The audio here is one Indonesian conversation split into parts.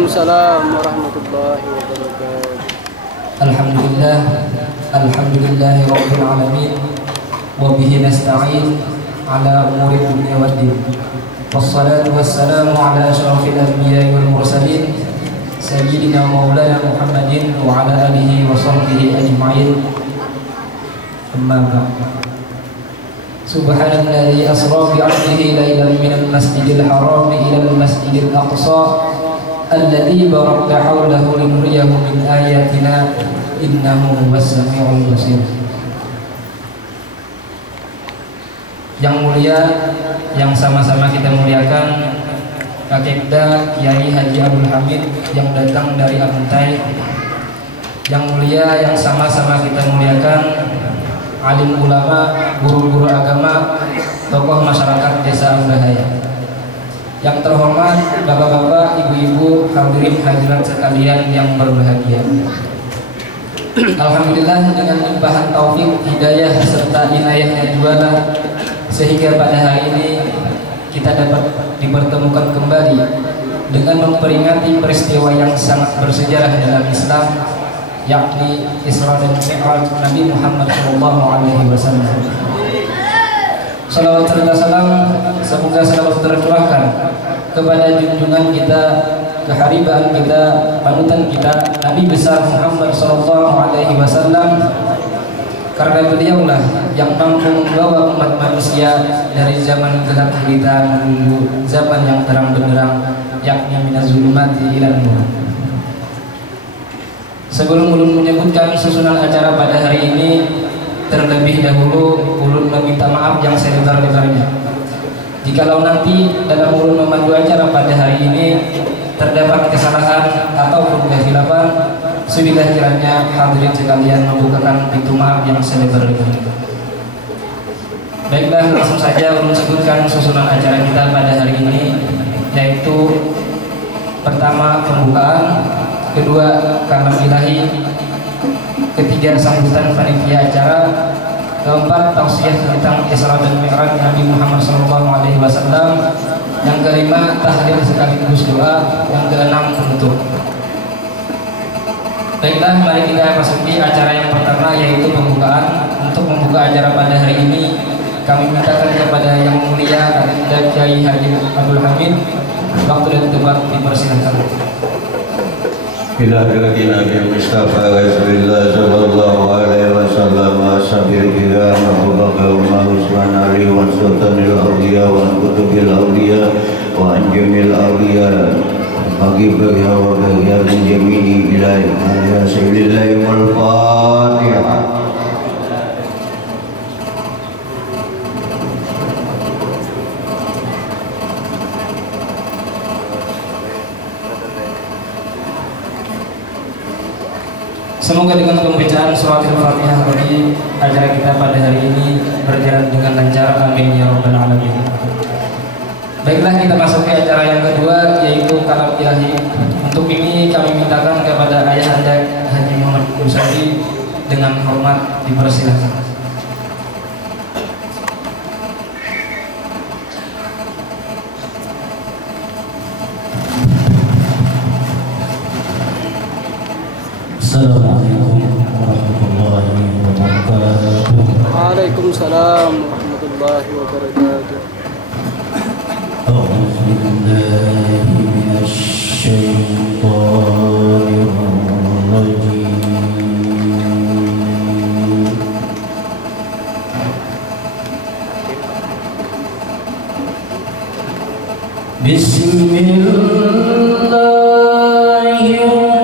Waalaikumsalam warahmatullahi wabarakatuh. Alhamdulillahi rabbil alamin wa bihi nasta'in ala umuri dunya waddin. Wassalatu wassalamu ala asyrafil anbiya'i wal mursalin sayyidina maulana Muhammadin wa ala alihi wa sahbihi ajma'in. Amma ba'd. Subhanalladzi asra bi 'abdihi lailan minal masjidil haram ilal masjidil aqsa alladzi barakna hawlahu linuriyahu min ayatina innahu was-sami'ul basir. Yang mulia, yang sama-sama kita muliakan, Kakekda Kiai Haji Abdul Hamid yang datang dari Amuntai. Yang mulia, yang sama-sama kita muliakan, alim ulama, guru-guru agama, tokoh masyarakat Desa Al-Bahaya. Yang terhormat bapak-bapak, ibu-ibu, hadirin hadirat sekalian yang berbahagia. Alhamdulillah dengan limpahan taufik, hidayah serta inayahnya jualah sehingga pada hari ini kita dapat dipertemukan kembali dengan memperingati peristiwa yang sangat bersejarah dalam Islam, yakni Isra dan Mi'raj Nabi Muhammad SAW. Salawat serta salam semoga selalu tercurahkan kepada junjungan kita, keharibaan kita, panutan kita, Nabi besar Muhammad SAW, karena beliaulah yang mampu membawa umat manusia dari zaman gelap gulita menuju zaman yang terang benderang, yakni minaz zulumati ilal nur. Sebelum ulun menyebutkan susunan acara pada hari ini, terlebih dahulu ulun meminta maaf yang sebentar-bentarnya jikalau nanti dalam ulun memandu acara pada hari ini terdapat kesalahan ataupun kehilafan. Subilah kiranya hadirin sekalian membukakan pintu maaf yang selebar-lebarnya. Baiklah, langsung saja ulun sebutkan susunan acara kita pada hari ini, yaitu pertama pembukaan, kedua kalam ilahi, ketiga sambutan panitia acara, keempat tausiah tentang Isra dan Mi'raj Nabi Muhammad SAW, yang kelima tahlil sekaligus doa, yang keenam penutup. Baiklah, mari kita masuki acara yang pertama, yaitu pembukaan. Untuk membuka acara pada hari ini, kami mintakan kepada yang mulia dan Kiai Haji Abdul Hamid, waktu dan tempat dipersilakan. Bila hadratin Nabi Mustafa Rasulullah sallallahu alaihi wasallam wa ashabihi kiram Abu Bakar Umar Utsman Ali wa Sultanul Awliya wa Kutubil Awliya wa Anjamil Awliya bagi berhawa berhawa jami'i ilahi ala sayyidillah wal Fatihah. Semoga dengan pembacaan surat Al-Fatihah bagi acara kita pada hari ini berjalan dengan lancar, amin ya rabbal alamin. Baiklah, kita masuk ke acara yang kedua, yaitu kalam ilahi. Untuk ini kami mintakan kepada Ayahanda Haji Muhammad Usadi dengan hormat dipersilakan. Assalamualaikum warahmatullahi wabarakatuh. Waalaikumsalam warahmatullahi wabarakatuh. A'udzu billahi minasy syaithanir rajim. Bismillahirrahmanirrahim.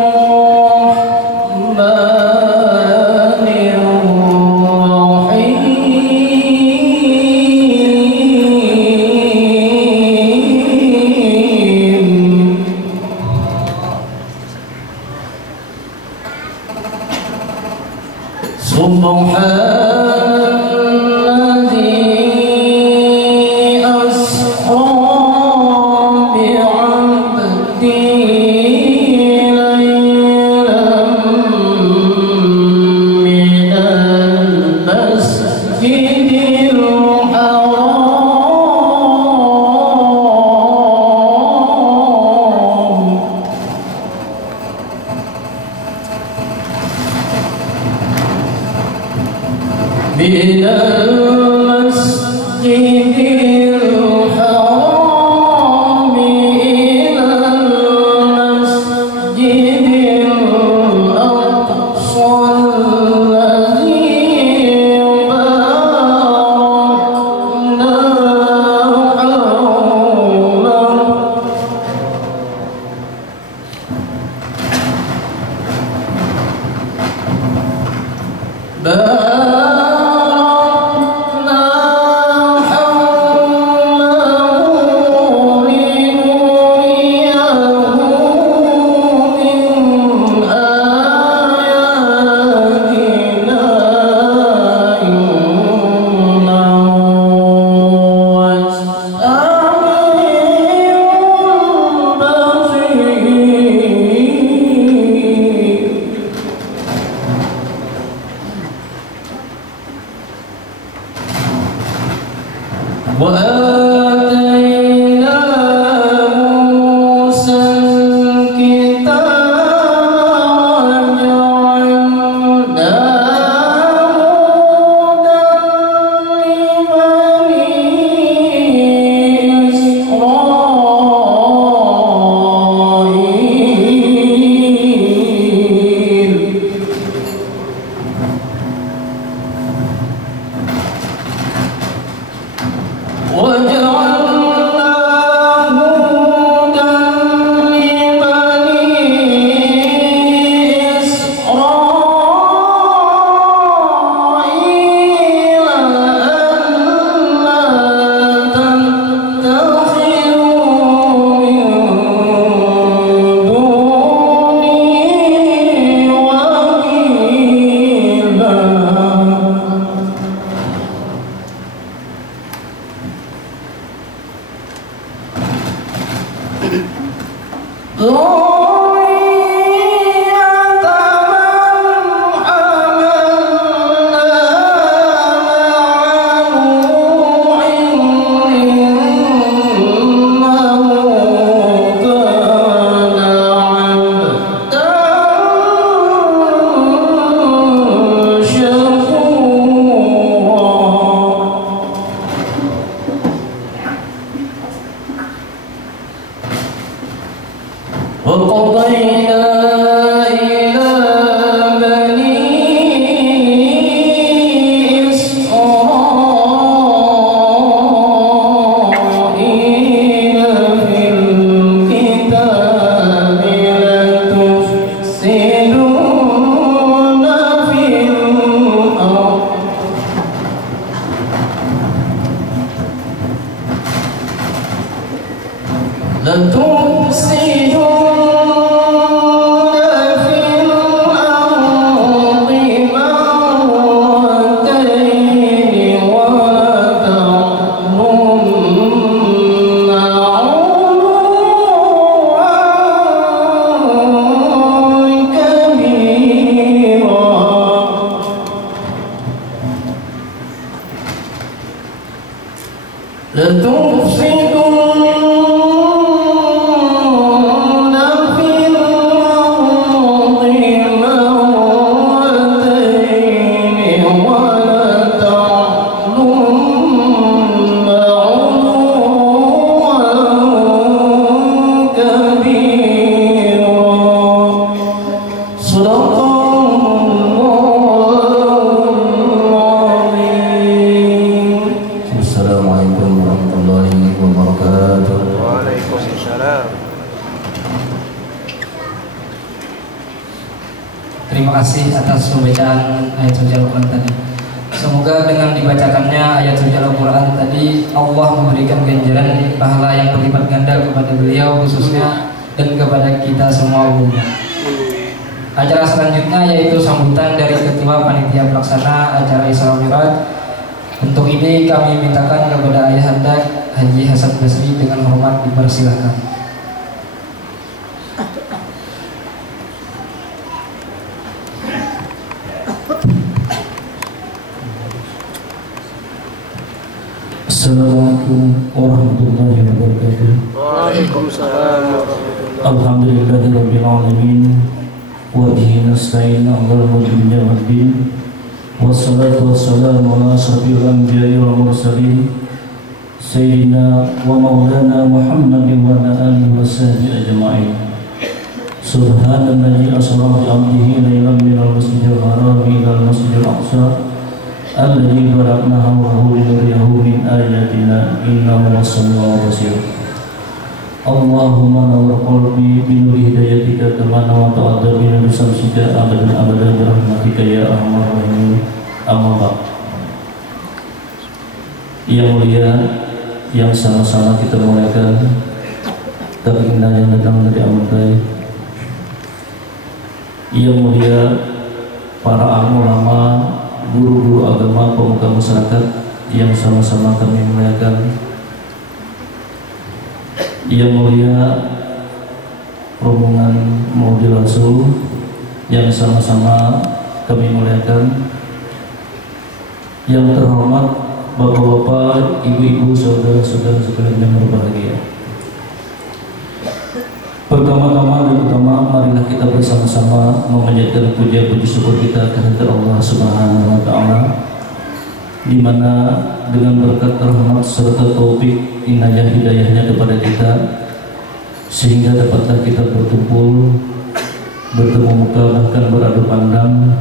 Terima kasih atas pembacaan ayat suci Al-Quran tadi. Semoga dengan dibacakannya ayat suci Al-Quran tadi, Allah memberikan ganjaran pahala yang berlipat ganda kepada beliau khususnya dan kepada kita semua umumnya. Acara selanjutnya yaitu sambutan dari Ketua Panitia Pelaksana acara Isra Mi'raj. Untuk ini kami mintakan kepada Ayahanda Haji Hasan Basri dengan hormat dipersilahkan. Assalamualaikum warahmatullahi wabarakatuh. Waalaikumsalam warahmatullahi wabarakatuh. Alhamdulillahirabbil alamin wa bihi nasta'in 'alal mulki wad din. wassalatu wassalamu ala asyrafil anbiya'i wal mursalin sayyidina wa maulana Muhammadin wa ala alihi wa sahbihi ajma'in. Subhanalladzi asra bi 'abdihi lailan minal masjidil haram ilal masjidil aqsa alladzi barakna hawlahu linuriyahu min ayatina innahu was-sami'ul basir. Allahumma nawwir qalbi bi nuri hidayatika kama nawwarta bi nuri samsika abadan abadan bi rahmatika ya arhamar rahimin. Amma ba'd. Yang mulia, yang sama-sama kita muliakan, tabi'ina yang datang dari Amuntai. Yang mulia, para ulama, guru-guru agama, pemuka masyarakat yang sama-sama kami muliakan. Yang mulia, rombongan Maulid Rasul yang sama-sama kami muliakan. Yang terhormat bapak-bapak, ibu-ibu, saudara-saudara sekalian yang berbahagia. Pertama-tama dan utama, marilah kita bersama-sama memanjatkan puja-puji syukur kita kehadirat Allah Subhanahu wa Ta'ala, di mana dengan berkat rahmat serta taufik inayah hidayahnya kepada kita, sehingga dapatlah kita berkumpul, bertemu muka, bahkan beradu pandang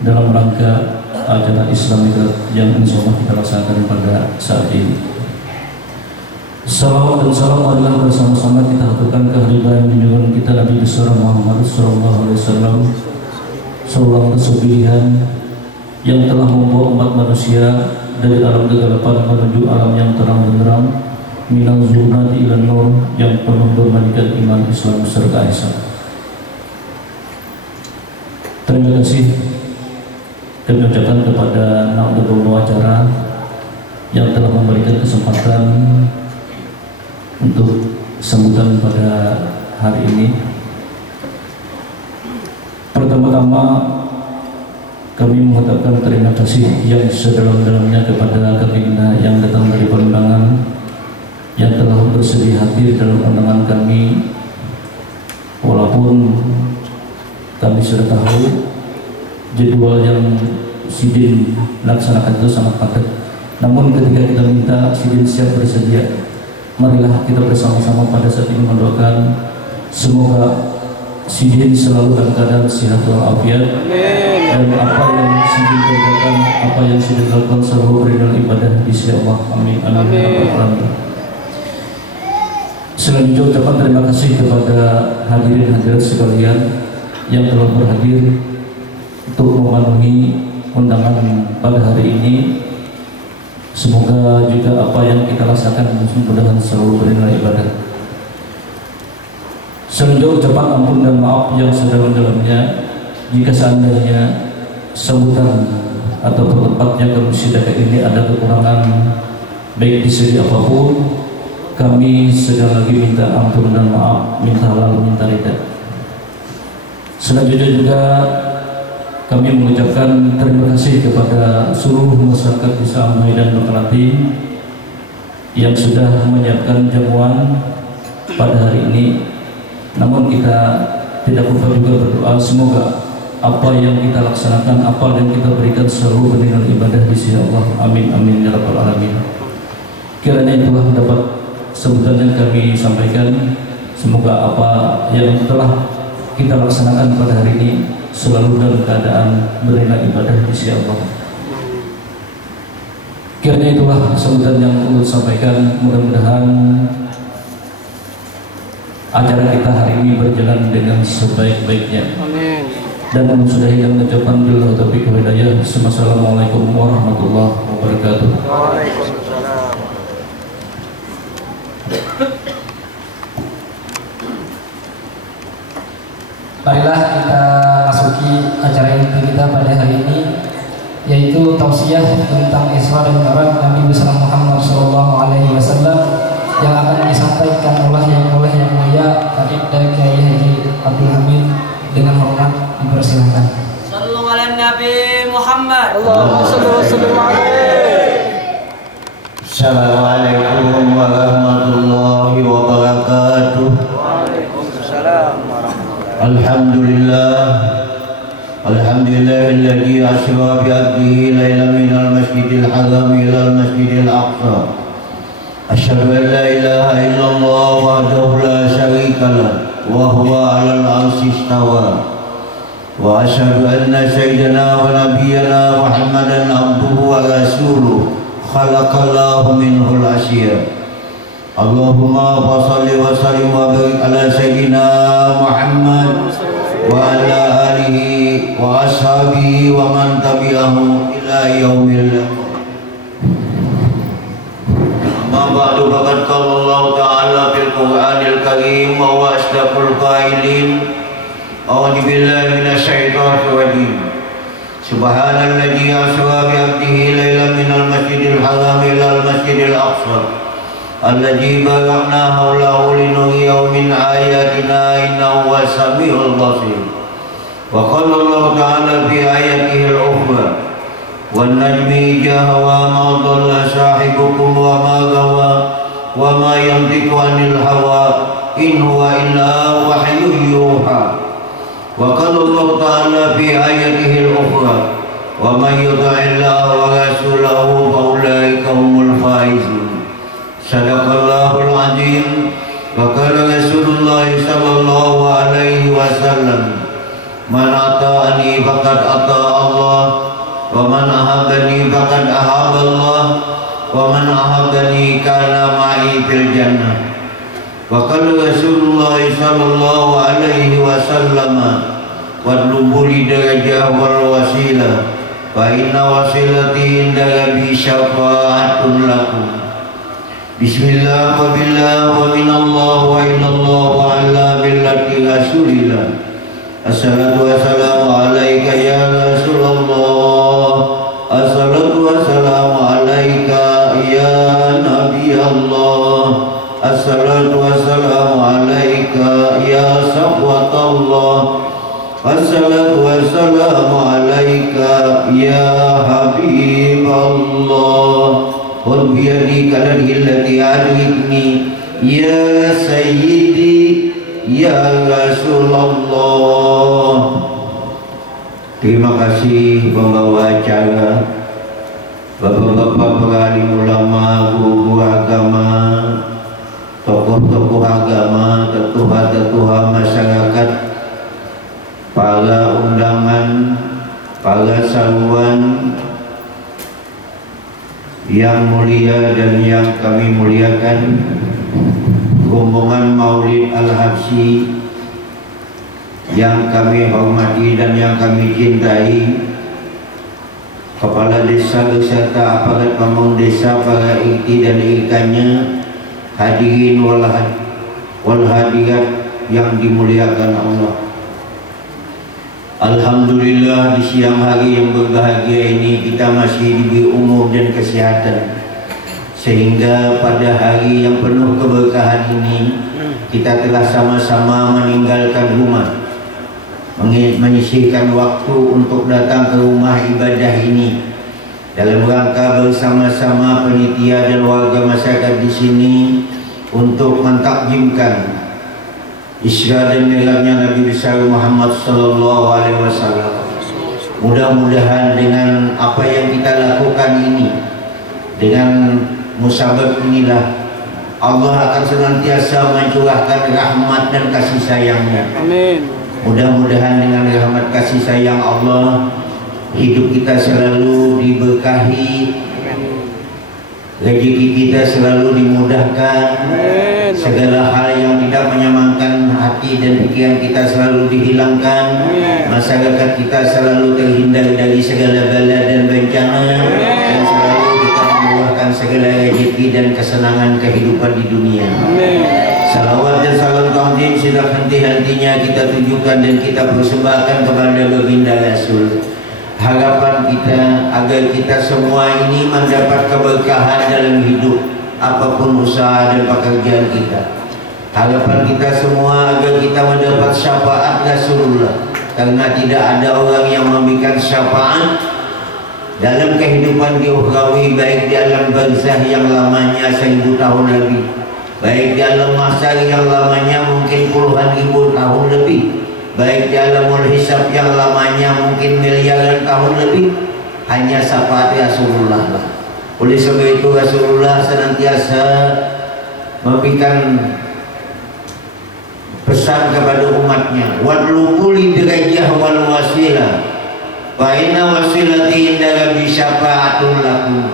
dalam rangka acara Islamik yang insyaallah kita laksanakan pada saat ini. Salawat dan salam adalah bersama-sama kita haturkan kehadiran junjungan kita Nabi besar Muhammad sallallahu alaihi wasallam, seorang pilihan yang telah membawa umat manusia dari alam kegelapan menuju alam yang terang benderang, minal zulmati ilan nur, yang penuh bermandikan iman Islam serta ihsan. Terima kasih kami ucapkan kepada nahdlatul pembawa acara yang telah memberikan kesempatan untuk sambutan pada hari ini. Pertama-tama kami mengucapkan terima kasih yang sedalam-dalamnya kepada kakeknya yang datang dari Palembang, yang telah bersedia hadir dalam undangan kami, walaupun kami sudah tahu jadwal yang sidin laksanakan itu sangat padat. Namun ketika kita minta sidin siap bersedia, marilah kita bersama-sama pada saat ini mendoakan semoga sidin selalu dalam keadaan sehat walafiat, dan apa yang sidin kerjakan, apa yang sidin lakukan selalu beribadah ibadah di sisi Allah. Amin amin amin. Selanjutnya ucapan terima kasih kepada hadirin hadirat sekalian yang telah berhadir untuk memenuhi undangan pada hari ini. Semoga juga apa yang kita laksanakan mudah-mudahan selalu bernilai ibadah. Selanjutnya ucapan ampun dan maaf yang sedalam-dalamnya jika seandainya sambutan atau tempatnya kemusyrikan ini ada kekurangan baik di segi apapun, kami sekali lagi minta ampun dan maaf, minta halal, minta ridha. Selanjutnya juga kami mengucapkan terima kasih kepada seluruh masyarakat Desa Medan Mekalati yang sudah menyiapkan jamuan pada hari ini. Namun kita tidak lupa juga berdoa semoga apa yang kita laksanakan, apa yang kita berikan selalu bernilai ibadah di sisi Allah. Amin amin ya rabbal alamin. Kiranya itulah dapat sebutan yang kami sampaikan. Semoga apa yang telah kita laksanakan pada hari ini selalu dalam keadaan bernilai ibadah di sisi Allah. Kiranya itulah sambutan yang ulun sampaikan. Mudah-mudahan acara kita hari ini berjalan dengan sebaik-baiknya. Amin. Dan mensudahi yang ucapan billahi taufiq wal hidayah. Assalamualaikum warahmatullahi wabarakatuh. Waalaikumsalam. Marilah kita masuki acara inti kita pada hari ini, yaitu tausiah tentang Isra dan Mi'raj Nabi besar Muhammad SAW yang akan disampaikan oleh yang mulia Kakek Kiai Haji Abdul Hamid. Dengan hormat dipersilahkan. Sallu ala Nabi Muhammad. Allahumma salli wa sallim alaihi. Assalamualaikum warahmatullahi wabarakatuh. Waalaikumsalam warahmatullahi wabarakatuh. Alhamdulillah, الحمد لله الذي أسرى بعبده ليلا من المسجد الحرام إلى المسجد الأقصى. أشهد أن لا إله إلا الله وحده لا شريك له وهو على العرش استوى. وأشهد أن سيدنا ونبينا محمدا عبده ورسوله خلق الله منه الأشياء. اللهم صل وسلم وبارك على سيدنا محمد وعلى آله وأصحابه ومن تبعه إلى يوم اللقاء. أما بعد فقد قال الله تعالى في القرآن الكريم وهو أصدق القائلين: أعوذ بالله من الشيطان الرجيم. سبحان الذي أسرى بعبده ليلا من المسجد الحرام إلى المسجد الأقصى الذي باركنا حوله لنريه من آياتنا إنه هو السميع البصير. وقال الله تعالى في آياته الأخرى: والنجم إذا هوى ما ضل صاحبكم وما غوى وما ينطق عن الهوى إن هو إلا وحي يوحى. وقال الله تعالى في آياته الأخرى: ومن يطع الله ورسوله فأولئك هم الفائزون. صدق الله العظيم. وقال رسول الله صلى الله عليه وسلم: من أطاعني فقد أطاع الله ومن أحبني فقد أحب الله ومن أحبني كان معي في الجنة. وقال رسول الله صلى الله عليه وسلم: واطلبوا لي درجة والوسيلة فإن وسيلتي عند ربي شفاعة لكم. Bismillah wa billah wa minallah wa illallah wa ala millati rasulillah. Assalatu wassalamu alaika ya Rasulullah. Assalatu wassalamu alaika ya Nabi Allah. Assalatu wassalamu alaika ya Safwatallah. Assalatu wassalamu alaika ya Habiballah. Qul biyadi kaladihi allati adrikni ya sayyidi ya Rasulullah. Terima kasih pembawa acara, bapak-bapak pengalim ulama, guru agama, tokoh-tokoh agama, tetua-tetua masyarakat, para undangan, para saluan yang mulia dan yang kami muliakan, rombongan Maulid Al-Habsyi yang kami hormati dan yang kami cintai, kepala desa beserta aparat pamong desa, para ikti dan ikannya, hadirin wal hadirat yang dimuliakan Allah. Alhamdulillah, di siang hari yang berbahagia ini kita masih diberi umur dan kesehatan, sehingga pada hari yang penuh keberkahan ini kita telah sama-sama meninggalkan rumah, menyisihkan waktu untuk datang ke rumah ibadah ini dalam rangka bersama-sama panitia dan warga masyarakat di sini untuk mentakjimkan Isra dan Mi'rajnya Nabi besar Muhammad sallallahu alaihi wasallam. Mudah-mudahan dengan apa yang kita lakukan ini, dengan musabab inilah Allah akan senantiasa mencurahkan rahmat dan kasih sayangnya. Amin. Mudah-mudahan dengan rahmat kasih sayang Allah, hidup kita selalu diberkahi, rezeki kita selalu dimudahkan, segala hal yang tidak menyenangkan hati dan pikiran kita selalu dihilangkan, masyarakat kita selalu terhindar dari segala bala dan bencana, dan selalu kita membuahkan segala rezeki dan kesenangan kehidupan di dunia. Salawat dan salam ta'zim sudah henti-hentinya kita tunjukkan dan kita persembahkan kepada baginda Rasul. Harapan kita agar kita semua ini mendapat keberkahan dalam hidup, apapun usaha dan pekerjaan kita. Harapan kita semua agar kita mendapat syafaat Rasulullah, karena tidak ada orang yang memberikan syafaat dalam kehidupan di ukhrawi, baik di alam barzah yang lamanya 1000 tahun lebih, baik di alam mahsyar yang lamanya mungkin puluhan ribu tahun lebih, baik di alamul hisab yang lamanya mungkin miliaran tahun lebih, hanya syafaat Rasulullah lah. Oleh sebab itu Rasulullah senantiasa memberikan pesan kepada umatnya, wadlukuli derajah wal wasilah fa inna wasilati inda rabbi syafa'atul lakum.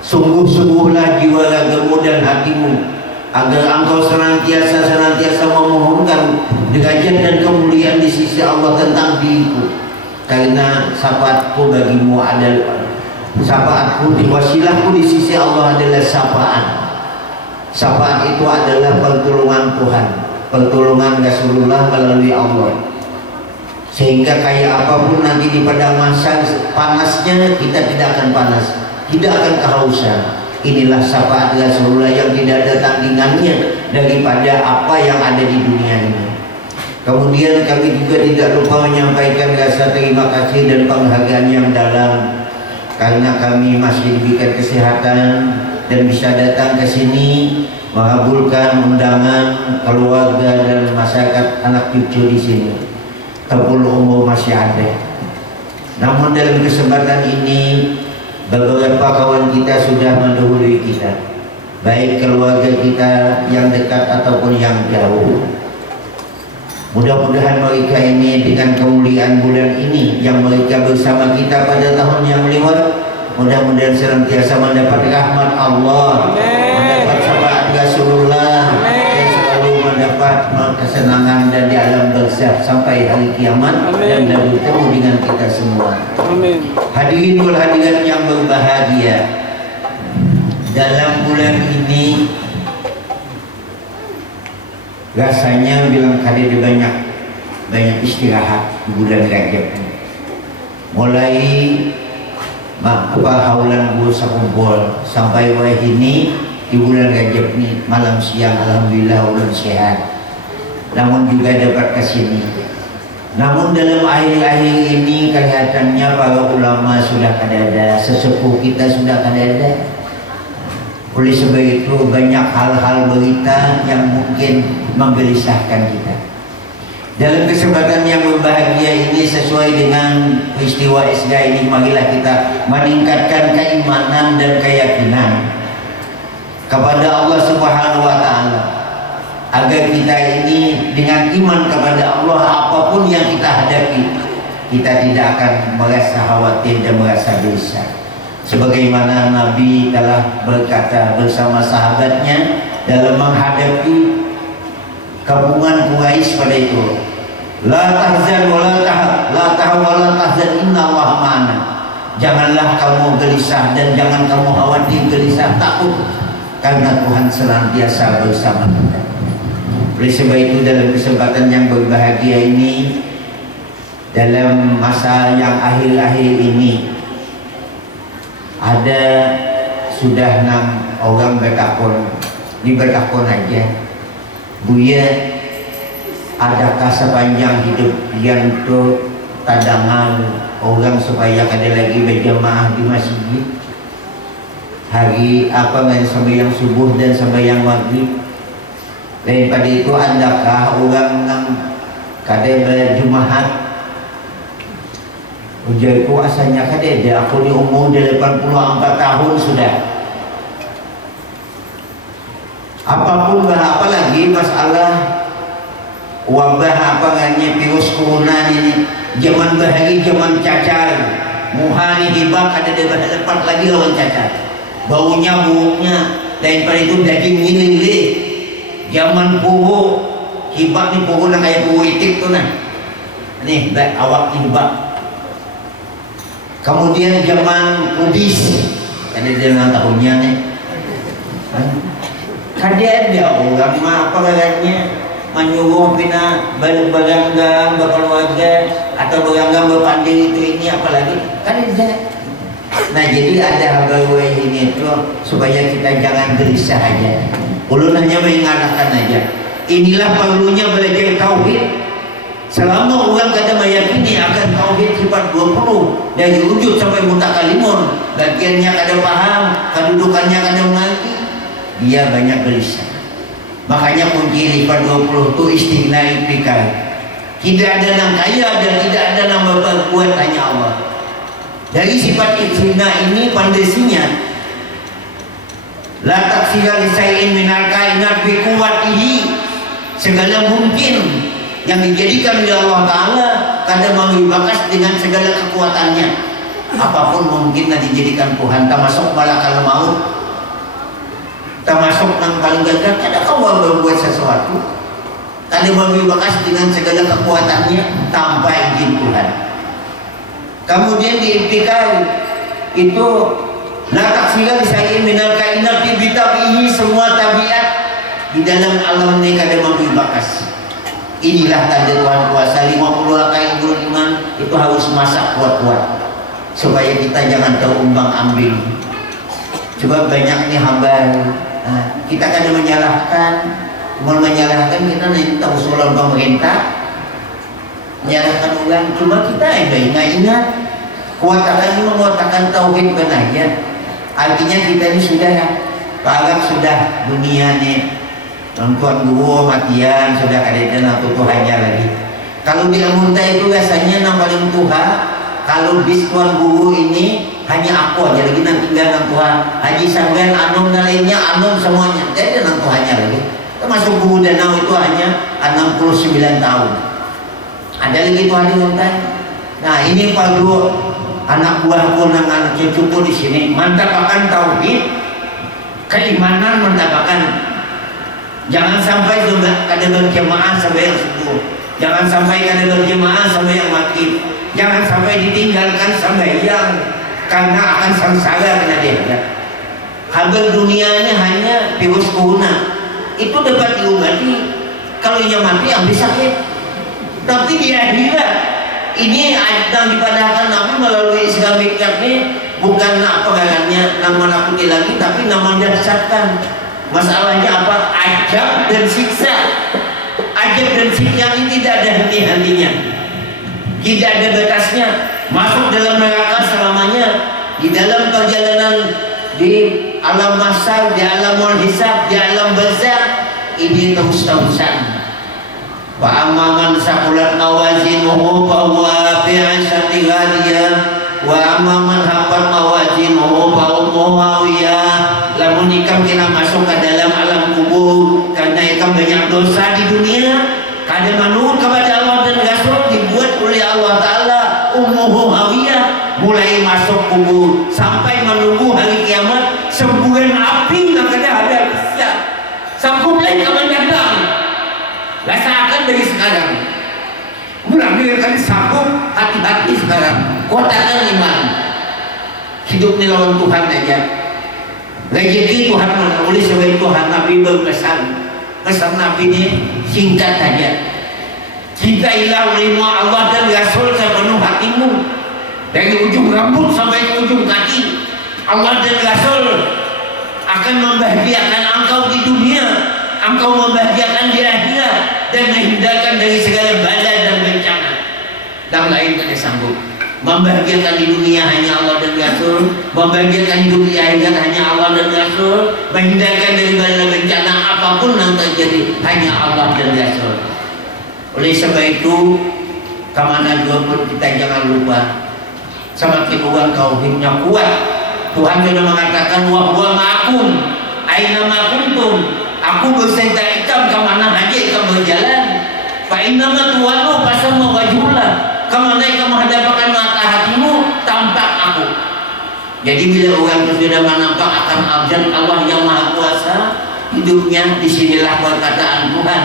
Sungguh-sungguhlah jiwa ragamu dan hatimu agar engkau senantiasa memohonkan derajat dan kemuliaan di sisi Allah tentang diriku, karena syafaatku bagimu adalah syafaatku, di wasilahku di sisi Allah adalah syafaat. Syafaat itu adalah pertolongan Tuhan, pertolongan Rasulullah melalui Allah, sehingga kayak apapun nanti di pada masa panasnya kita tidak akan panas, tidak akan kehausan. Inilah syafaat Rasulullah yang tidak ada tandingannya daripada apa yang ada di dunia ini. Kemudian kami juga tidak lupa menyampaikan rasa terima kasih dan penghargaan yang dalam, karena kami masih diberikan kesehatan dan bisa datang ke sini mengabulkan undangan keluarga dan masyarakat anak cucu di sini. Tepul umur masih ada. Namun dalam kesempatan ini beberapa kawan kita sudah mendahului kita, baik keluarga kita yang dekat ataupun yang jauh. Mudah-mudahan mereka ini dengan kemuliaan bulan ini yang mereka bersama kita pada tahun yang lewat, mudah-mudahan senantiasa mendapat rahmat Allah, mendapat syafaat Rasulullah, dan selalu mendapat kesenangan dan di alam barzakh sampai hari kiamat, dan bertemu dengan kita semua. Amin. Hadirin wal hadirat yang berbahagia, dalam bulan ini rasanya bilang kali banyak istirahat di bulan Rajab ini. Mulai haulan bursa kumpul sampai wah ini di bulan Rajab ini malam siang alhamdulillah ulun sehat. Namun juga dapat kesini. Namun dalam akhir-akhir ini kelihatannya para ulama sudah kadada, sesepuh kita sudah kadada. Oleh sebab itu banyak hal-hal berita yang mungkin menggelisahkan kita. Dalam kesempatan yang berbahagia ini, sesuai dengan peristiwa Isra ini, marilah kita meningkatkan keimanan dan keyakinan kepada Allah Subhanahu wa Ta'ala, agar kita ini dengan iman kepada Allah, apapun yang kita hadapi, kita tidak akan merasa khawatir dan merasa gelisah. Sebagaimana Nabi telah berkata bersama sahabatnya dalam menghadapi gabungan Quraisy pada itu, la tahzan wa la tahzan inna Allah ma'ana. Janganlah kamu gelisah dan jangan kamu khawatir, gelisah, takut, karena Tuhan senantiasa bersama kita. Oleh sebab itu dalam kesempatan yang berbahagia ini, dalam masa yang akhir-akhir ini, ada sudah 6 orang bertakon, ini bertakon aja, Buya, adakah sepanjang hidup yang itu tadangan orang supaya kada lagi berjamaah di masjid hari sembahyang subuh dan sembahyang maghrib? Daripada itu adakah orang yang kada berjemaah? Ujarku asalnya kada, aku di umur 84 tahun sudah. Apapun apalagi masalah wabah virus corona ini, zaman bahari, zaman cacar, muhani hibak ada depan lagi lawan cacar. Baunya daripada itu daging ini zaman puhu hibak ni puhu nak kayak puhu itik tu nah. Nih awak hibak. Kemudian zaman kudis, ada dengan tahunnya nih. Ada orang apa katanya menyuruh pina beranggang berkeluarga atau beranggang berpandai itu ini apalagi kan ada. Nah jadi ada habawa ini itu supaya kita jangan gelisah aja. Ulun hanya mengingatkan aja. Inilah perlunya belajar tauhid. Selama orang kada meyakini akan tauhid sifat 20 dari wujud sampai mutakalimun, bagiannya kada paham, kedudukannya kada mengerti, dia banyak gelisah. Makanya kunci sifat 20 itu istighna iktikad. Tidak ada yang kaya dan tidak ada yang berbuat, hanya Allah. Dari sifat ikhtina ini pandasinya la taksira li syai'in minal kainat bi quwwatihi, segala mungkin yang dijadikan oleh Allah Ta'ala kadang membakas dengan segala kekuatannya. Apapun mungkin yang dijadikan Tuhan, termasuk malakal maut, termasuk yang paling gagah, kadang kau berbuat sesuatu kadang membakas dengan segala kekuatannya tanpa izin Tuhan. Kemudian diimpikan itu la taksira li syai'in minal kainat bi tabihi, semua tabiat di dalam alam ini kadang membakas. Inilah tanda Tuhan kuasa. 50 rakaat iman itu harus masak kuat-kuat supaya kita jangan terumbang ambing. Coba banyak nih hamba, kita kadang menyalahkan kita nanti tahu usulan pemerintah, menyalahkan orang. Cuma kita ingat kuatakan menguatakan tauhid benarnya. Artinya kita ini sudah parah, sudah dunia nih. Tuan guru matian sudah kadang atau Tuhannya lagi. Kalau di Amunta itu rasanya yang paling Tuhan. Kalau bis tuan guru ini hanya aku aja lagi, nanti tinggal nang Tuhan. Haji Sampean, Anum dan lainnya, Anum semuanya. Tidak ada nang Tuhannya lagi. Termasuk guru Danau itu hanya 69 tahun. Ada lagi Tuhan di Amunta. Nah ini perlu anak buahku dan anak cucuku di sini mantapkan tauhid, keimanan mantapkan. Jangan sampai juga kada berjemaah sampai yang subuh. Jangan sampai kada berjemaah sampai yang mati. Jangan sampai ditinggalkan sampai yang karena akan sengsara kena dia. Habar dunianya hanya virus corona. Itu dapat diobati. Kalau yang mati ambil sakit. Tapi di akhirat ini yang dipadahkan Nabi melalui Islamic ini bukan apa garannya nama nakuti lagi, tapi nama dahsyatkan. Masalahnya apa? Ajab dan siksa. Ajab dan siksa ini tidak ada henti-hentinya, tidak ada batasnya. Masuk dalam neraka selamanya. Di dalam perjalanan di alam mahsyar, di alam hisab, di alam barzakh, ini terus-terusan. Wa amma man saqulat mawazinuhu fa huwa fi 'ishatin radiyah wa amma man haqqat mawazinuhu fa ummuhu hawiyah. Lamun ikam kena masuk ke dalam alam kubur karena ikam banyak dosa di dunia, kada manut kepada Allah dan Rasul, dibuat oleh Allah Ta'ala ummuhu hawiyah, mulai masuk kubur sampai menunggu hari kiamat semburan api yang kada ada bisa sanggup lain kapan datang. Rasakan dari sekarang, mulai kali sanggup, hati-hati sekarang, kotakan iman, hidup ni lawan Tuhan aja. Rezeki Tuhan oleh sebab Tuhan Nabi berpesan. Pesan Nabi ini singkat saja. Cintailah oleh Allah dan Rasul sepenuh hatimu, dari ujung rambut sampai ke ujung kaki. Allah dan Rasul akan membahagiakan engkau di dunia, engkau membahagiakan di akhirat, dan menghindarkan dari segala bala dan bencana. Dan lain kada sanggup. Membahagiakan di dunia hanya Allah dan Rasul, membahagiakan hidup di akhirat hanya Allah dan Rasul, menghindarkan dari bala bencana apapun yang terjadi hanya Allah dan Rasul. Oleh sebab itu, kemana juga pun kita jangan lupa, semakin orang tauhidnya kuat, Tuhan sudah mengatakan wa huwa ma'akum aina ma kuntum, aku berserta ikam kemana aja ikam berjalan. Fa inna ma tuwallu fasamma wajhullah, kemana ikam menghadapkan mata hatimu tampak aku. Jadi bila orang itu sudah menampak akan abjad Allah yang Maha Kuasa, hidupnya disinilah perkataan Tuhan,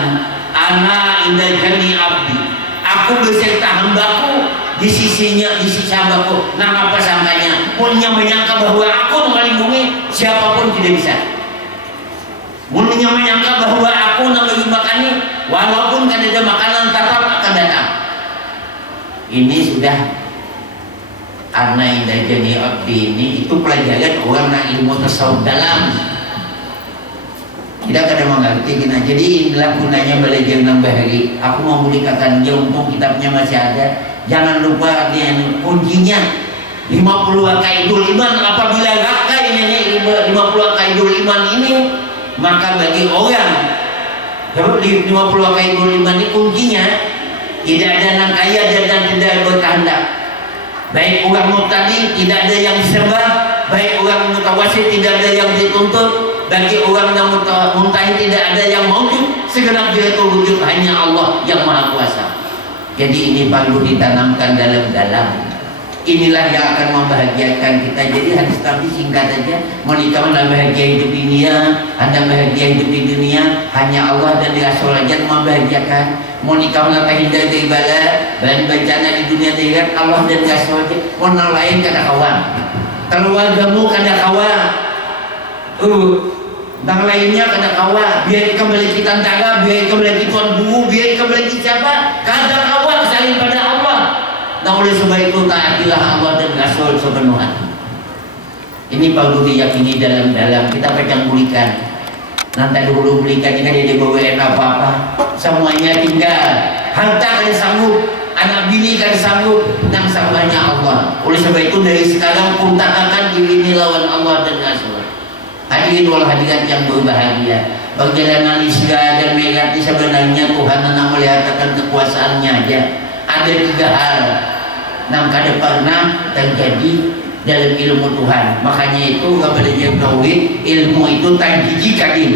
ana inda jani abdi, aku beserta hambaku di sisinya, di sisi hambaku. Nah apa sangkanya? Punya menyangka bahwa aku melindungi, siapapun tidak bisa. Punya menyangka bahwa aku memberi makani, walaupun kan ada makanan tetap akan datang. Ini sudah ana inda jani abdi, ini itu pelajaran orang yang ilmu tasawuf dalam. Tidak ada mengerti kita. Jadi inilah gunanya belajar nambah hari. Aku mau berikan dia, untung kitabnya masih ada. Jangan lupa ini kuncinya 50 akaidul iman. Apabila rakai ini 50 akaidul iman ini, maka bagi orang 50 akaidul iman ini kuncinya tidak ada yang kaya dan tidak berkehendak. Baik orang mubtadi tidak ada yang disembah, baik orang mutawasid tidak ada yang dituntut, bagi orang yang muntahi tidak ada yang mewujud, segenap dia itu wujud hanya Allah yang Maha Kuasa. Jadi ini perlu ditanamkan dalam-dalam. Inilah yang akan membahagiakan kita. Jadi hadis Nabi singkat saja, menikah adalah bahagia hidup di dunia, Anda bahagia hidup di dunia, hanya Allah dan Rasul saja membahagiakan. Menikah adalah terhindar dari bala dan bencana di dunia akhirat, Allah dan Rasul saja. Orang lain kena kawan, keluargamu kena kawan, dan lainnya kena kawan. Biar kembali kita tangga, biar kembali tuan guru, biar kembali siapa, kada kawan saling pada Allah. Nah oleh sebab itu taatilah Allah dan Rasul sepenuh hati. Ini perlu diyakini dalam-dalam. Kita pegang belikan. Nanti dulu belikan ini dia dibawain apa-apa. Semuanya tinggal. Harta kan sanggup, anak bini kan sanggup, yang sanggupnya Allah. Oleh sebab itu dari sekarang puntakakan diri ini lawan Allah dan Rasul. Hadirin wal hadirat yang berbahagia. Perjalanan Isra dan Mi'raj sebenarnya Tuhan hendak melihatkan kekuasaannya aja. Ada 3 hal yang kada pernah terjadi dalam ilmu Tuhan. Makanya itu kalau belajar tauhid, ilmu itu tajiji kadim,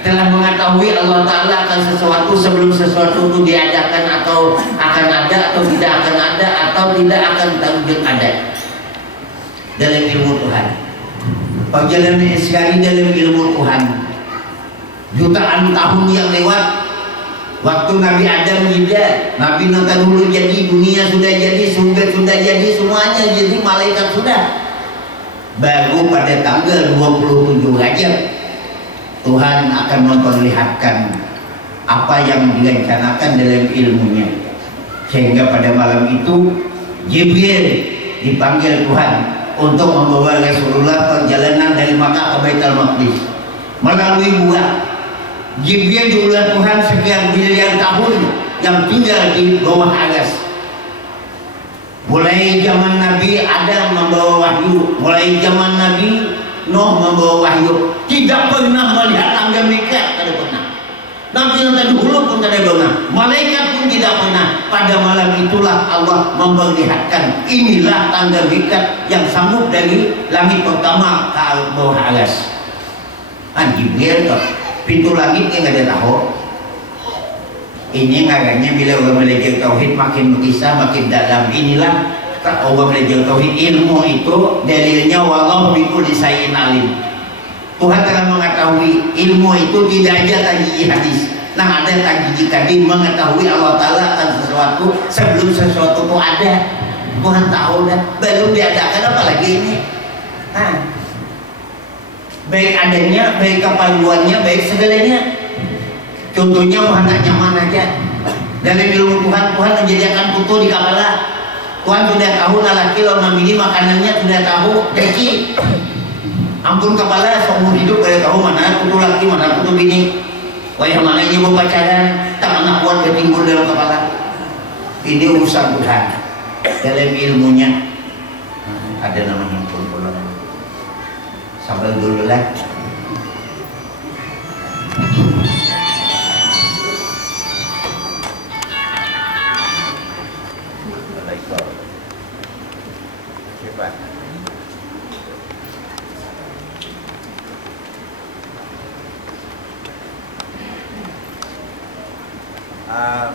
telah mengetahui Allah Ta'ala akan sesuatu sebelum sesuatu itu diadakan, atau akan ada atau tidak akan ada, atau tidak akan terwujud ada dalam ilmu Tuhan. Perjalanan sekali dalam ilmu Tuhan, jutaan tahun yang lewat. Waktu Nabi Adam tidak, Nabi Nuh dulu jadi, dunia sudah jadi, surga sudah jadi, semuanya jadi, malaikat sudah. Baru pada tanggal 27 Rajab Tuhan akan memperlihatkan apa yang direncanakan dalam ilmunya. Sehingga pada malam itu Jibril dipanggil Tuhan untuk membawa Rasulullah perjalanan dari Makkah ke Baitul Maqdis melalui buah. Jibril diulah Tuhan sekian miliar tahun yang tinggal di bawah aras. Mulai zaman Nabi Adam membawa wahyu, mulai zaman Nabi Nuh membawa wahyu, tidak pernah melihat tangga mikat, tidak pernah. Nabi yang dahulu pun tidak pernah, malaikat pun tidak pernah. Pada malam itulah Allah memperlihatkan, inilah tangga mikat yang sanggup dari langit pertama ke bawah aras. Jibril kok pintu langit yang ada tahu. Ini makanya bila orang belajar tauhid makin berkisah makin dalam. Inilah orang belajar tauhid, ilmu itu dalilnya wallahu bikulli syai'in alim. Tuhan telah mengetahui, ilmu itu tidak ada tajiji hadis, nah ada tajiji kadim, mengetahui Allah Ta'ala akan sesuatu sebelum sesuatu itu ada. Tuhan tahu dah, belum diadakan apalagi ini. Baik adanya, baik keperluannya, baik segalanya. Contohnya anak nyaman aja. Dalam ilmu Tuhan, Tuhan menjadikan putu di kepala. Tuhan sudah tahu lelaki lawan memilih makanannya, sudah tahu deki. Ampun kepala seumur hidup saya tahu mana putu laki, mana putu bini. Wah mana ini mau pacaran, tak anak kuat bertimbul dalam kepala. Ini urusan Tuhan. Dalam ilmunya ada namanya pun. Sambil dulu lah.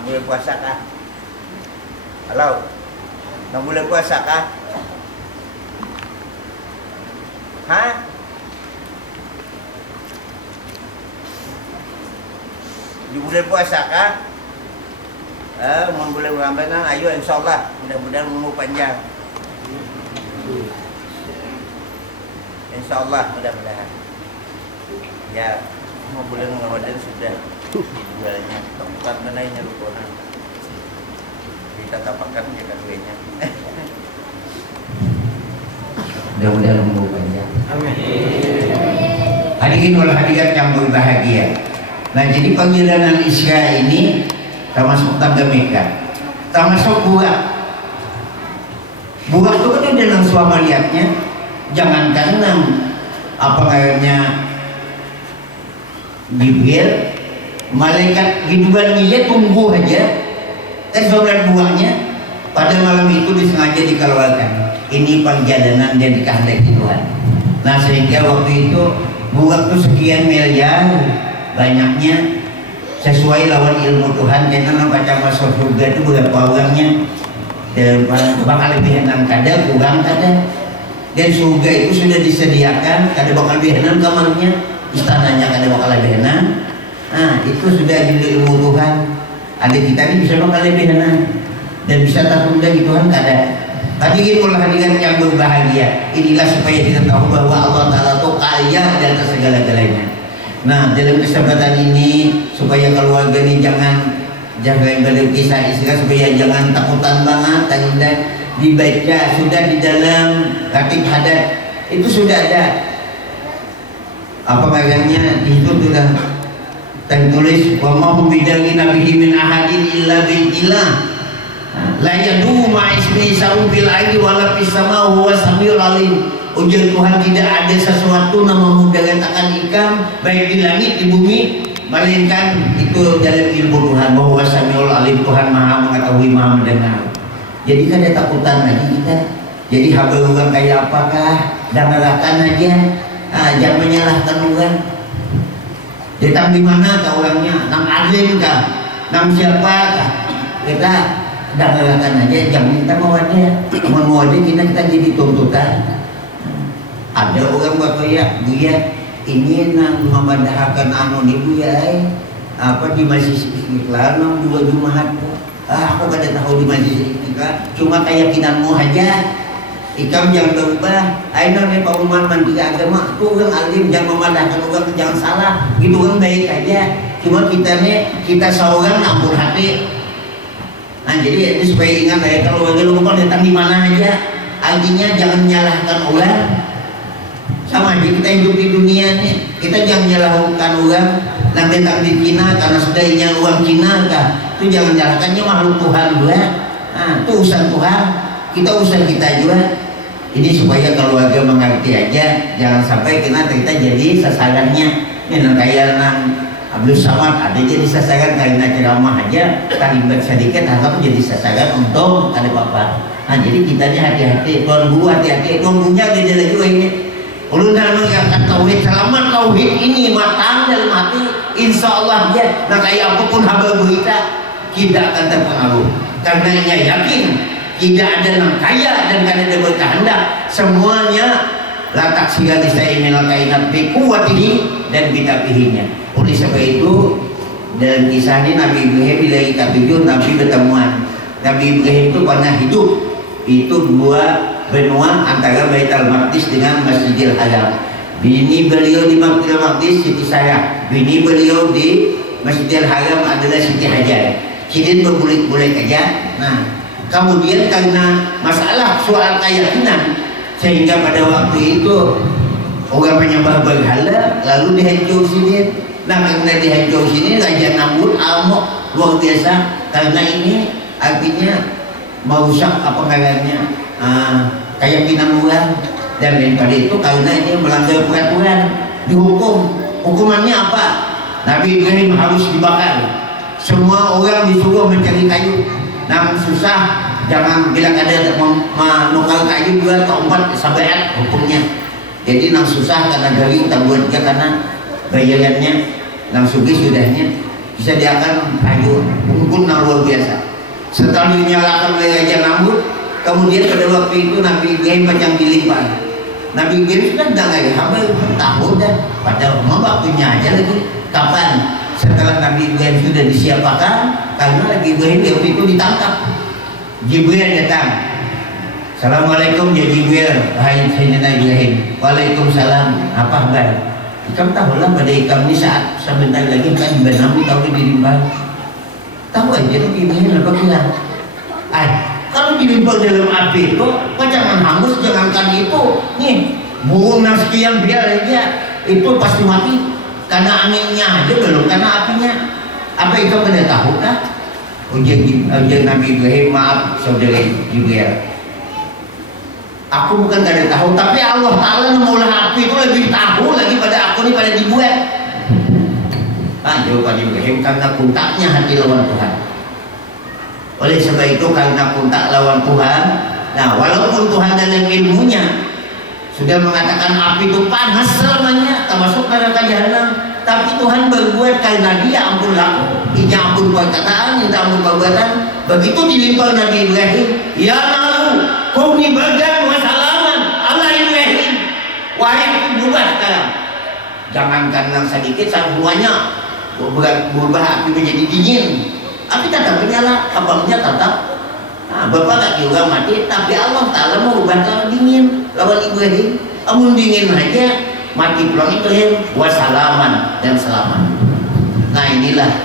Boleh puasa kah? Halo, nggak boleh puasa kah? Hah? Di bulan puasa kah? Mau boleh mengambilkan, ayo insyaallah, mudah-mudahan umur panjang. Insyaallah mudah-mudahan. Ya, mau bulan Ramadan sudah bulannya, tempat menainya lupa. Kita tapakan ya keduanya. Mudah-mudahan umur panjang. Amin. Hadirin wal hadirat yang berbahagia. Nah jadi perjalanan Isra ini termasuk tangga Mekah, termasuk burak. Burak itu kan ada nang suama lihatnya, jangankan nang apa kayaknya Jibril, malaikat hidupan dia tunggu aja Sebelah buahnya pada malam itu disengaja dikeluarkan. Ini perjalanan yang dikehendaki Tuhan. Nah sehingga waktu itu buah itu sekian miliar banyaknya sesuai lawan ilmu Tuhan. Karena baca masuk surga itu berapa orangnya dan bakal lebih enak kada kurang kada. Dan surga itu sudah disediakan kada bakal lebih enak kamarnya, istananya kada bakal lebih enak. Nah itu sudah jadi ilmu Tuhan. Adik kita ini bisa bakal lebih enak dan bisa takut dari Tuhan kada. Hadirin ulah hadirin yang berbahagia, inilah supaya kita tahu bahwa Allah Ta'ala itu kaya di atas segala-galanya. Nah dalam kesempatan ini supaya keluarga ini jangan berkisah istilah, supaya jangan takutan banget. Tanda dibaca sudah di dalam Ratib Hadat itu sudah ada apa namanya, di situ sudah tertulis wa ma hum bidaghi nabihi min ahadin illa bil ilah la yadu ma ismi sa'u bil aidi wala fis sama huwa samiul alim. Ujian Tuhan tidak ada sesuatu nama mengatakan ikan baik di langit di bumi melainkan itu dalam ilmu Tuhan bahwa samiul alim, Tuhan maha mengetahui maha mendengar. Jadi kan ada takutan lagi kita. Jadi hamba orang kayak apakah dengarkan aja, jangan menyalahkan orang. Datang di mana kah orangnya, nang adlin kah, nang siapa kah, kita dengarkan aja, jangan minta mawadah. Mawadah kita jadi tuntutan. Ada orang berkaya, Buya, ini nang memadahkan anu di Buya, apa di Masjid Istiqlal nang 2 Jumat. Aku kada tahu di Masjid Istiqlal, cuma keyakinanmu aja. Ikam jangan berubah. Aina nih pengumuman mandiri agama, tuh orang alim jangan memadahkan orang, jangan salah. Gitu kan baik aja. Cuma kita nih, kita seorang ampun hati. Nah jadi ini supaya ingat ya, kalau bagi lu datang di mana aja, artinya jangan menyalahkan orang. Sama aja kita hidup di dunia nih, kita jangan menyalahkan orang. Nanti datang di Cina karena sudah ingin uang Cina kah? Itu jangan menyalahkannya makhluk Tuhan juga. Nah itu urusan Tuhan, kita urusan kita juga. Ini supaya keluarga mengerti aja, jangan sampai kita jadi sasarannya. Ini kayak nang Abdul Samad ada jadi sasaran karena ceramah aja, terlibat sedikit atau jadi sasaran untuk ada apa-apa. Nah jadi kita ini hati-hati, tuan guru hati-hati, tuan gurunya dia lagi ini. Ulun nanu yang akan tauhid, selamat tauhid ini matang dalam hati, insya Allah ya. Nah kayak apapun hamba berita tidak akan terpengaruh, karena ia yakin tidak ada yang kaya dan kada ada berkehendak, semuanya latak siga saya minal kainat bi kuwatihi dan bitabihinya. Oleh sebab itu dalam kisah ini Nabi Ibrahim bila kita tujuh Nabi bertemuan. Nabi Ibrahim itu pernah hidup itu 2 benua antara Baitul Maqdis dengan Masjidil Haram. Bini beliau di Baitul Maqdis Siti Sarah, bini beliau di Masjidil Haram adalah Siti Hajar. Kini berbulik-bulik aja. Nah kemudian karena masalah soal keyakinan sehingga pada waktu itu orang menyembah berhala lalu dihancur sini. Nah karena dihancur sini Raja Namrud amok luar biasa karena ini artinya merusak apa namanya keyakinan orang, dan daripada itu karena ini melanggar peraturan dihukum. Hukumannya apa? Nabi Ibrahim harus dibakar. Semua orang disuruh mencari kayu. Nah susah, jangan bila ada menukar kayu 2 atau 4 sabaran hukumnya. Jadi nang susah karena dari utang 2-3 karena bayarannya nang sugih sudahnya bisa diakan kayu hukum nang luar biasa. Setelah dinyalakan oleh Raja Namrud, kemudian pada waktu itu Nabi Ibrahim macam dilipat. Nabi Ibrahim sudah nggak hampir tahun dah, padahal waktunya aja lagi. Kapan? Setelah Nabi Ibrahim sudah disiapkan, karena Nabi Ibrahim waktu itu ditangkap. Jibril datang. Assalamualaikum ya Jibril, hai Sayyidina Ibrahim. Waalaikumsalam. Apa kabar? Kamu tahu lah pada kami saat sebentar lagi kan Nabi tahu dirimbang. Tahu aja Nabi Ibrahim apa bilang? Kalau dilimpah dalam api itu, jangan hangus, jangankan itu. Nih, burung yang sekian biar aja, itu pasti mati. Karena anginnya aja belum, karena apinya. Apa itu pada tahu kah? Ujian Nabi Ibrahim, maaf saudara Jibril. Aku bukan kada tahu, tapi Allah Ta'ala mengolah api itu lebih tahu lagi pada aku ini pada dibuat. Jawaban Ibrahim karena kontaknya hati lawan Tuhan. Oleh sebab itu karena pun tak lawan Tuhan, nah walaupun Tuhan dalam ilmunya sudah mengatakan api itu panas selamanya, termasuk neraka jahanam, tapi Tuhan berbuat karena Dia ampun laku, Dia ampun perkataan, Dia ampun perbuatan. Begitu dilimpah Nabi Ibrahim, ya naru kuni badan wasalaman Allah Ibrahim, wahai api berubah sekarang, jangankan yang sedikit semuanya berubah, api menjadi dingin, api tetap menyala, kapalnya tetap. Nah, Bapak tak juga mati, tapi Allah Ta'ala mau ubah kalau dingin lawan Ibrahim, amun dingin aja mati pulang Ibrahim, wassalaman dan selamat. Nah inilah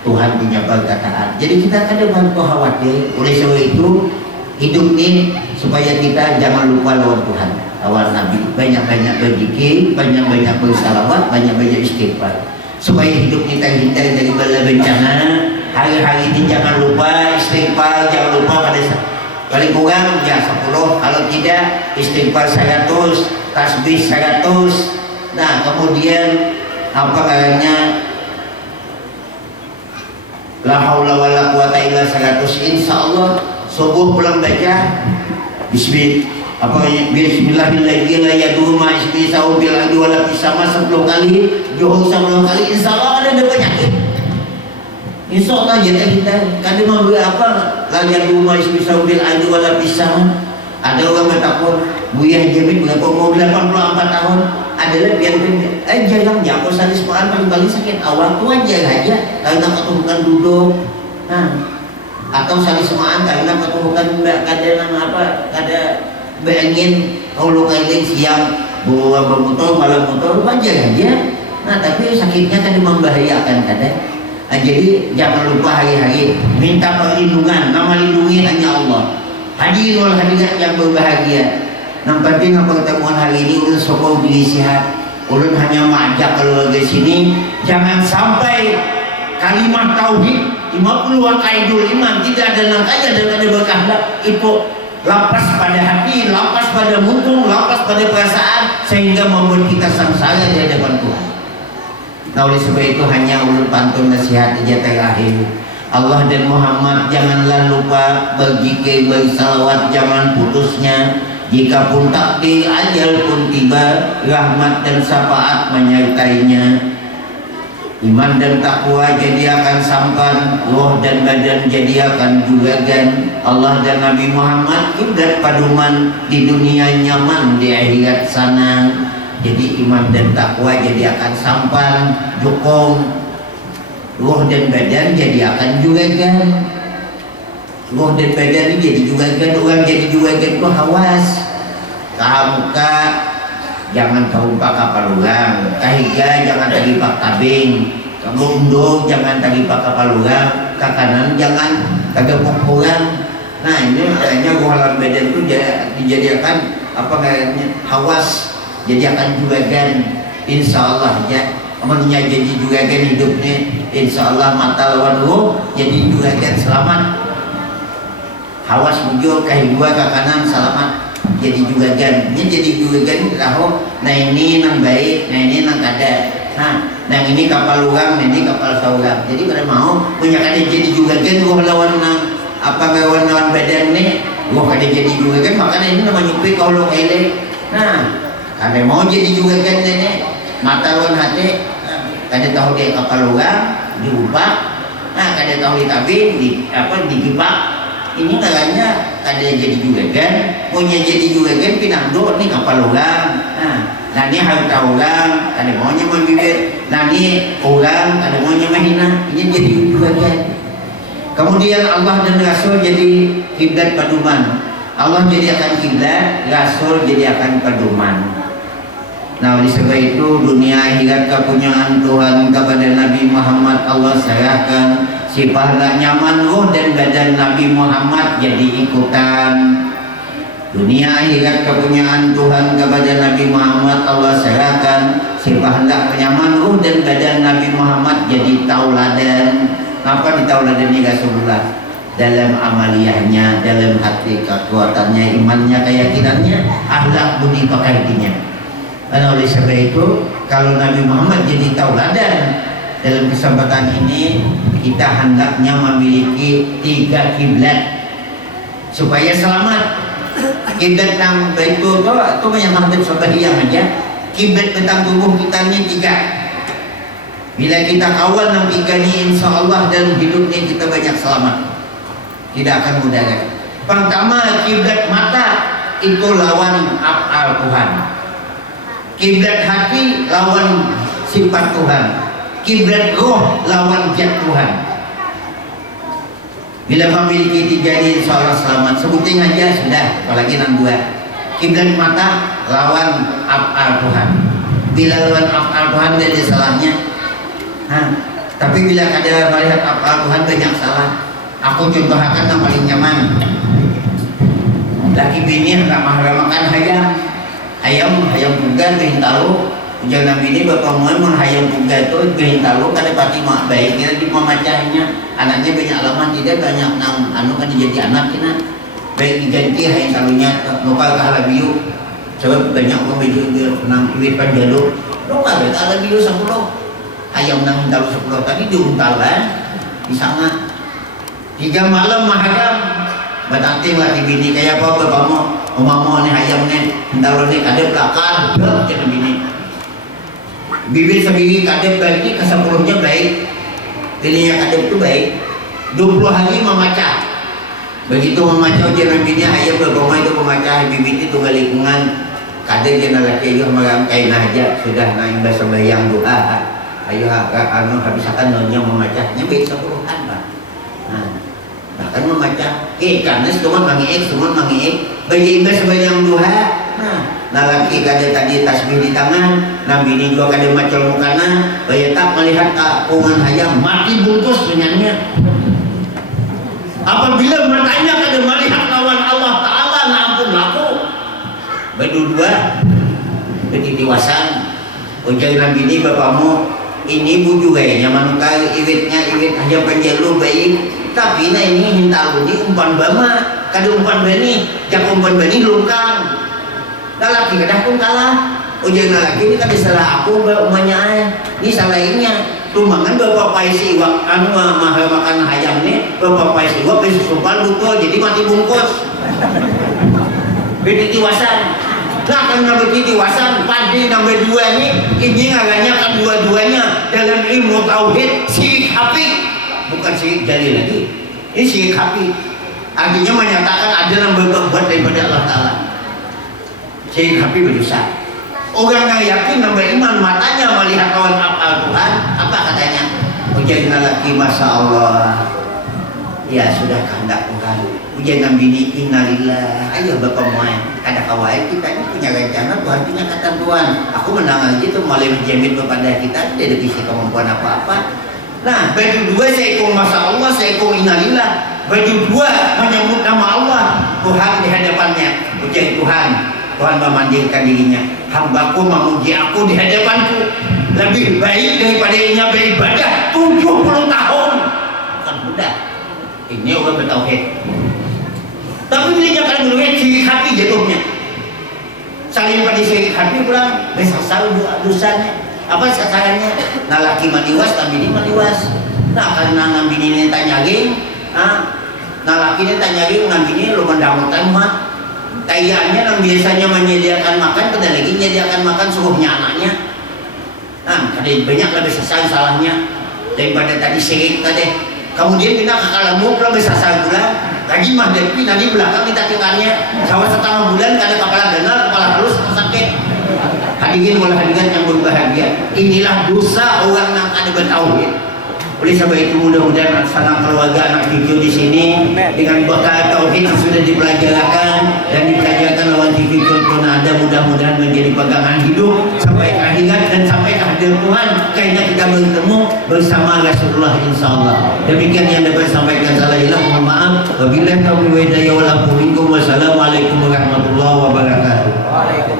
Tuhan punya perkataan. Jadi kita kadang khawatir. Oleh sebab itu hidup ini supaya kita jangan lupa lawan Tuhan, lawan Nabi, banyak-banyak berzikir, banyak-banyak bersalawat, banyak-banyak istighfar, supaya hidup kita terhindar dari bala bencana. Hari-hari ini jangan lupa istighfar, jangan lupa pada paling kurang ya 10, kalau tidak istighfar 100, tasbih 100. Nah kemudian apa katanya, la haula wala quwata illa 100. Insyaallah subuh pulang baca Bismillahirrahmanirrahim la yadurru ma ismi saubil adi wala bisama 10 kali, juhur 10 kali, insyaallah ada penyakit. Insyaallah jadi kita kadang mau apa lagi rumah ismi saubil adi wala bisama. Ada orang bertakwa Buya Jamil berapa umur 84 tahun adalah biar jarang jatuh salis Quran paling sakit awal tuh aja karena keturunan duduk, atau salis semaan karena keturunan kadang apa ada beangin kalau kalian siang bawa bermotor malam motor wajar aja. Nah tapi sakitnya kan membahayakan kadang. Jadi jangan lupa hari-hari minta perlindungan, nama lindungi hanya Allah. Hadirul hadirat yang berbahagia. Nampaknya pertemuan hari ini ulun sokong diri sehat. Ulun hanya mengajak keluarga sini jangan sampai kalimat tauhid 50 akaidul iman tidak ada nangkanya dan ada berkehendak itu lapas pada hati, lapas pada mutung, lapas pada perasaan sehingga membuat kita sengsara di hadapan Tuhan. Nah oleh sebab itu hanya ulun pantun nasihat aja terakhir. Allah dan Muhammad janganlah lupa berzikir, bersalawat, jangan putusnya. Jika pun takdir ajal pun tiba, rahmat dan syafaat menyertainya. Iman dan takwa jadi akan sampan, roh dan badan jadi akan juragan. Allah dan Nabi Muhammad kiblat paduman, di dunia nyaman, di akhirat sana. Jadi iman dan takwa jadi akan sampan, jukung. Roh dan badan jadi akan juragan. Roh dan badan ini jadi juragan. Orang jadi juragan itu hawas. Kamuka jangan terumpak kapal orang. Kahiga jangan terlipak tabing. Kemundung jangan terlipak kapal orang. Ke kanan jangan tergepok orang. Nah ini makanya roh dan badan itu dijadikan apa kayaknya hawas. Jadi akan juragan. Insya Allah ya. Amalnya jadi juragan hidupnya, insya Allah mata lawan roh jadi juragan selamat. Hawas muncul kahidua ke kanan selamat jadi juragan. Ini jadi juragan raho. Nah ini nang baik, nah ini nang kada. Nah ini kapal orang, nah ini kapal saudara. Jadi pada mau punya kada jadi juragan roh lawan nang apa lawan badan nih, roh kada jadi juragan makanya ini namanya nyupi kalau elek. Nah kada mau jadi juragan nenek. Mata lawan hati, kada tahu dia kapal orang diubah, kada tahu ditabing, digipak. Ini caranya kada jadi juragan, punya jadi juragan pinando nih kapal orang. Nah ini harta orang, kada maunya membibit. Nah ini orang, kada maunya mahina. Ini jadi juragan. Kemudian Allah dan Rasul jadi kiblat pedoman. Allah jadi akan kiblat, Rasul jadi akan pedoman. Nah oleh sebab itu dunia akhirat kepunyaan Tuhan kepada Nabi Muhammad Allah serahkan. Sifat tak nyaman roh dan badan Nabi Muhammad jadi ikutan. Dunia akhirat kepunyaan Tuhan kepada Nabi Muhammad Allah serahkan. Sifat tak nyaman roh dan badan Nabi Muhammad jadi tauladan. Apa di tauladannya Rasulullah? Dalam amaliyahnya, dalam hati kekuatannya, imannya, keyakinannya, akhlak budi pekertinya. Karena oleh sebab itu kalau Nabi Muhammad jadi tauladan, dalam kesempatan ini kita hendaknya memiliki 3 kiblat supaya selamat. Kiblat yang baik itu yang hadap sebagian aja. Kiblat tentang tubuh kita ini 3. Bila kita kawal 3 ini, insya Allah dalam hidupnya kita banyak selamat, tidak akan mudarat. Pertama, kiblat mata itu lawan af'al Tuhan. Kiblat hati lawan sifat Tuhan. Kiblat roh lawan zat Tuhan. Bila memiliki 3 ini insya Allah selamat. Sebutin aja sudah, apalagi 2. Kiblat mata lawan af'al Tuhan. Bila lawan af'al Tuhan tidak ada salahnya. Tapi bila ada melihat af'al Tuhan banyak salah. Aku contohkan yang paling nyaman. Laki bini ramah-ramahkan ayam buga behintalo. Ujang Nabi ini bapak mohon hayam buga itu behintalo kada pati mak baik kira di memacahnya. Anaknya banyak lama tidak banyak kan jadi anak kena baik diganti hayam talunya lokal ke halabiu. Sebab banyak orang baju nang iwit panjalo lokal ke halabiu 10 ayam nang talu 10 tadi diuntalan di sana 3 malam mahadam batating laki bini kayak apa bapakmu mamamu nih ayam nih talu nih kadep belakang jadi bini bibir sendiri kadep baik ini ke 10-nya baik bininya kadep itu baik 20 hari memacah. Begitu memacah jangan bini ayam bapakmu itu memacah bibir itu tunggal lingkungan kadep jangan laki itu merangkai aja sudah naik bahasa bayang doa ayo habis akan nonnya memacahnya baik 10-an Pak. Bahkan memacah karena semua mangiik bagi imbas sebanyak duha. Nah laki kada tadi tasbih di tangan, nabi ini juga kada macam mukana, baya tak melihat kapungan hayam mati bungkus dengannya. Apabila matanya kada melihat lawan Allah Taala, nah ampun laku. Berdua bertitiwasan. Ujar nabi ini bapakmu ini buju gayanya manuka iwitnya iwit hanya penjalu baik. Tapi nah ini hintalu ini umpan bama kada umpan bani jak umpan bani lungkang laki kada pun kalah ujian laki ini kada salah aku umanya ini salahnya tumbangan bapak paisi iwak mahal makan hayam nih bapak paisi iwak paisi sumpal butuh jadi mati bungkus bertitiwasan nah karena bertitiwasan padi nomor 2 ini ngaganya kan dua-duanya dalam ilmu tauhid syirik hafid bukan syirik jali lagi ini syirik hati artinya menyatakan ada yang berbuat daripada Allah Ta'ala. Syirik hati berdosa. Orang yang yakin dan beriman matanya melihat lawan af'al Tuhan apa katanya ujian lagi Masya Allah ya sudah kehendak Tuhan ujian bini innalillah ayo bapak main ada kawain kita ini punya rencana Tuhan punya kata Tuhan aku menang aja tuh mulai menjamin kepada kita tidak ada bisa kemampuan apa-apa. Nah, baju 2 saya ikut Masya Allah, saya ikut innalillah. Baju 2 menyebut nama Allah, Tuhan di hadapannya. Ujian Tuhan memanggilkan dirinya. Hambaku memuji aku di hadapanku. Lebih baik daripada inya beribadah 70 tahun. Bukan mudah. Ini orang bertauhid. Tapi bila jangan bertauhid syirik hati jatuhnya. Saling pada syirik hati pulang, besar dosanya. Apa sasarannya? Nah laki maliwas, tapi ini maliwas. Nah karena ngambil ini tanyaging, nah laki ini tanyaging ngambil ini lo mendamutan mah. Kayaknya yang biasanya menyediakan makan, kada lagi menyediakan makan suruhnya anaknya. Nah kada banyak lebih sesal salahnya daripada tadi syirik tadi. Kemudian kita kekalamu lebih sesal pula. Lagi mah depi nanti belakang kita tinggalnya. Sama setengah bulan kada kepala dengar, kepala halus sakit. Hadirin wal hadirat yang berbahagia, inilah dosa orang yang ada bertauhid. Oleh sebab itu mudah-mudahan sanak keluarga anak cucu di sini dengan bekal tauhid yang sudah dipelajarkan dan dipelajarkan lawan cucu ada mudah-mudahan menjadi pegangan hidup sampai ke akhirat dan sampai ke hadirat Tuhan. Kayaknya kita bertemu bersama Rasulullah insyaallah. Demikian yang dapat sampaikan salah ilah mohon maaf. Wabillahi taufiq wal hidayah wal afu minkum. Wassalamualaikum warahmatullahi wabarakatuh.